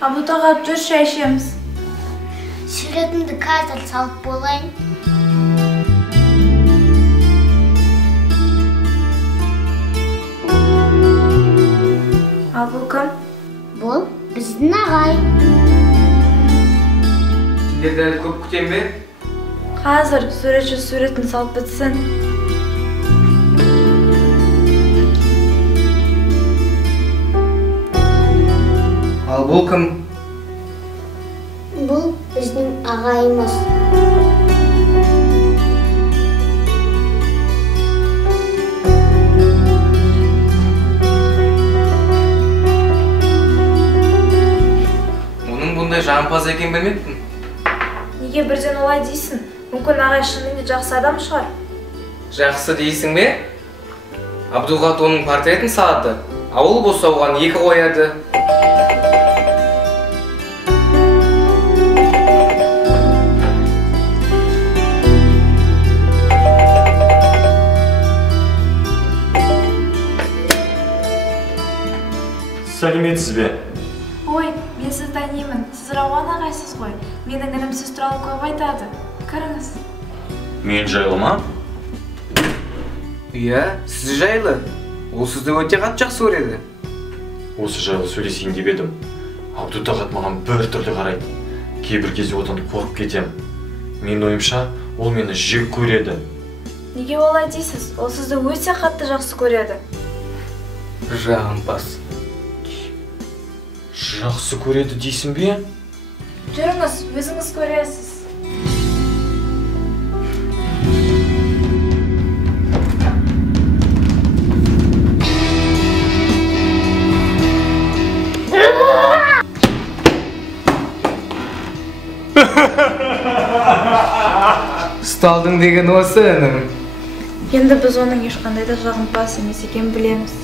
Абутаға жүр шай ішеміз. Суретімді қазір салып болайын. Ал бұл кім? Бұл біздің ағай. Сендерді әлі көп күтем бе? Қазір суретші суретін салып бітсін. Ал бұл кім? Бұл біздің ағайымыз. Оның бұндай жағымпаз екен білмеппін. Неге бірден олай дейсің? Мүмкін ағай шынымен де жақсы адам шығар. Жақсы дейсің бе? Абдулғат оның портретін салады. Ауыл болса оған 2 қояды. Сәлеметсіз бе? Ой, мен сізді танимын. Сіз Рауан ағайсыз ғой. Менің інім сіз туралы көп айтады. Кіріңіз. Мен жайлы ма? Иә, сіз жайлы. Ол сізді өте қатты жақсы көреді. Осы жайлы сөйлесейін деп едім. Абдутағат маған бір түрлі қарайды. Кейбір кезде одан қорқып кетем. Менің ойымша, ол мені жек көреді. Неге олай дейсіз? Ол сізді өте қатты жақсы көреді. Жағымпаз. Жақсы көреді дейсің бе? Жүріңіз, өзіңіз көресіз. Ұсталдың деген осы інім. Енді біз оның ешқандай да жағымпаз емес екенін білеміз.